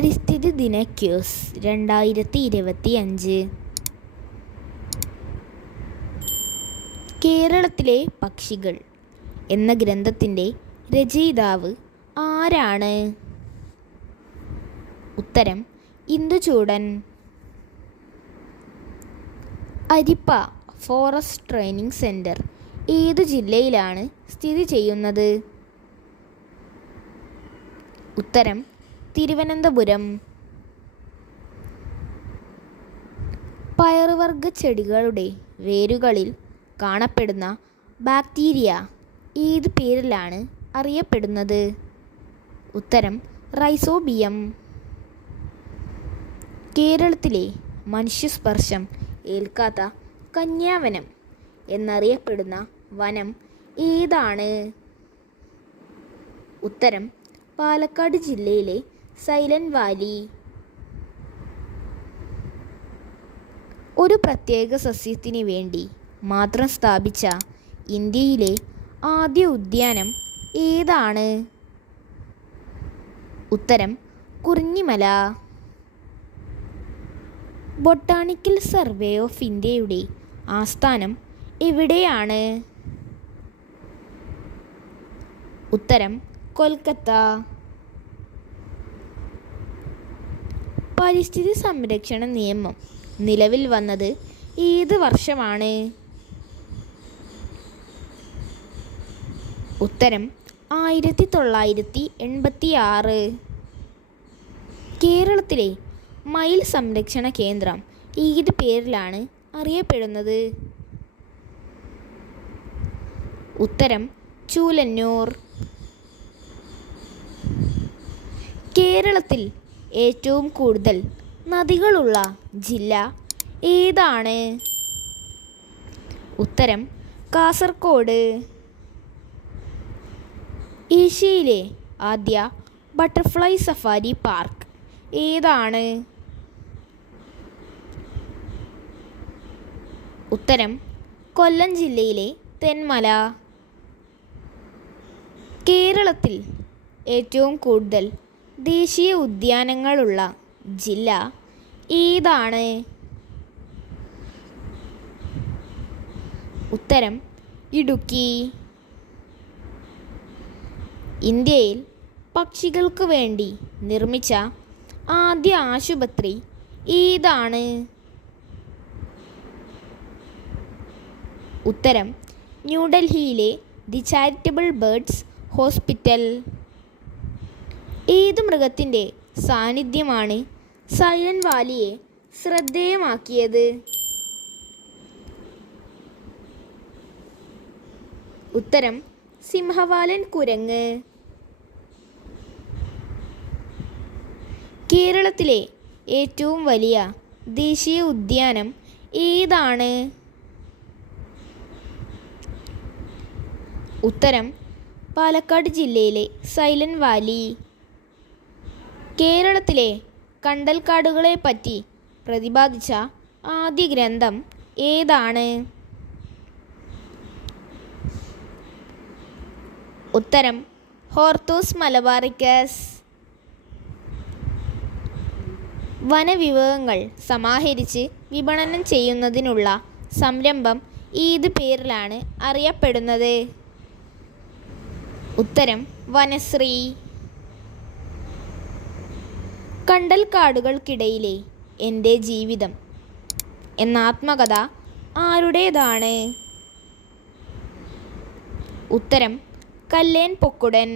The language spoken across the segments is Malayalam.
പരിസ്ഥിതി ദിന ക്യൂസ് 2025. കേരളത്തിലെ പക്ഷികൾ എന്ന ഗ്രന്ഥത്തിൻ്റെ രചയിതാവ് ആരാണ്? ഉത്തരം ഇന്ദുചൂടൻ. അരിപ്പ ഫോറസ്റ്റ് ട്രെയിനിങ് സെൻറ്റർ ഏതു ജില്ലയിലാണ് സ്ഥിതി ചെയ്യുന്നത്? ഉത്തരം തിരുവനന്തപുരം. പയറുവർഗ്ഗ ചെടികളുടെ വേരുകളിൽ കാണപ്പെടുന്ന ബാക്ടീരിയ ഏത് പേരിലാണ് അറിയപ്പെടുന്നത്? ഉത്തരം റൈസോബിയം. കേരളത്തിലെ മനുഷ്യസ്പർശം ഏൽക്കാത്ത കന്യാവനം എന്നറിയപ്പെടുന്ന വനം ഏതാണ്? ഉത്തരം പാലക്കാട് ജില്ലയിലെ സൈലന്റ് വാലി. ഒരു പ്രത്യേക സസ്യത്തിന് വേണ്ടി മാത്രം സ്ഥാപിച്ച ഇന്ത്യയിലെ ആദ്യ ഉദ്യാനം ഏതാണ്? ഉത്തരം കുറിഞ്ഞിമല. ബൊട്ടാണിക്കൽ സർവേ ഓഫ് ഇന്ത്യയുടെ ആസ്ഥാനം എവിടെയാണ്? ഉത്തരം കൊൽക്കത്ത. പരിസ്ഥിതി സംരക്ഷണ നിയമം നിലവിൽ വന്നത് ഏത് വർഷമാണ്? ഉത്തരം 1986. കേരളത്തിലെ മയിൽ സംരക്ഷണ കേന്ദ്രം ഏത് പേരിലാണ് അറിയപ്പെടുന്നത്? ഉത്തരം ചൂലന്നൂർ. കേരളത്തിൽ ഏറ്റവും കൂടുതൽ നദികളുള്ള ജില്ല ഏതാണ്? ഉത്തരം കാസർഗോഡ്. ഏഷ്യയിലെ ആദ്യ ബട്ടർഫ്ലൈ സഫാരി പാർക്ക് ഏതാണ്? ഉത്തരം കൊല്ലം ജില്ലയിലെ തെന്മല. കേരളത്തിൽ ഏറ്റവും കൂടുതൽ ദേശീയ ഉദ്യാനങ്ങളുള്ള ജില്ല ഏതാണ്? ഉത്തരം ഇടുക്കി. ഇന്ത്യയിൽ പക്ഷികൾക്ക് വേണ്ടി നിർമ്മിച്ച ആദ്യ ആശുപത്രി ഏതാണ്? ഉത്തരം ന്യൂഡൽഹിയിലെ ദി ചാരിറ്റബിൾ ബേർഡ്സ് ഹോസ്പിറ്റൽ. ഏത് മൃഗത്തിൻ്റെ സാന്നിധ്യമാണ് സൈലന്റ് വാലിയെ ശ്രദ്ധേയമാക്കിയത്? ഉത്തരം സിംഹവാലൻ കുരങ്ങ്. കേരളത്തിലെ ഏറ്റവും വലിയ ദേശീയ ഉദ്യാനം ഏതാണ്? ഉത്തരം പാലക്കാട് ജില്ലയിലെ സൈലന്റ് വാലി. കേരളത്തിലെ കണ്ടൽക്കാടുകളെ പറ്റി പ്രതിപാദിച്ച ആദ്യ ഗ്രന്ഥം ഏതാണ്? ഉത്തരം ഹോർത്തൂസ് മലബാറിക്കസ്. വനവിഭവങ്ങൾ സമാഹരിച്ച് വിപണനം ചെയ്യുന്നതിനുള്ള സംരംഭം ഏത് പേരിലാണ് അറിയപ്പെടുന്നത്? ഉത്തരം വനശ്രീ. കണ്ടൽക്കാടുകൾക്കിടയിലെ എൻ്റെ ജീവിതം എന്ന ആത്മകഥ ആരുടേതാണ്? ഉത്തരം കല്ലേൻ പൊക്കുടൻ.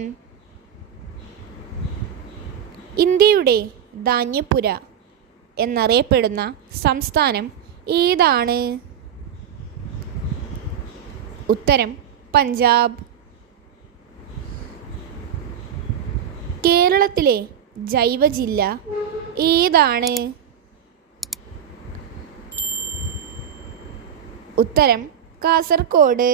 ഇന്ത്യയുടെ ധാന്യപ്പുര എന്നറിയപ്പെടുന്ന സംസ്ഥാനം ഏതാണ്? ഉത്തരം പഞ്ചാബ്. കേരളത്തിലെ ജൈവ ജില്ല ഏതാണ്? ഉത്തരം കാസർഗോഡ്.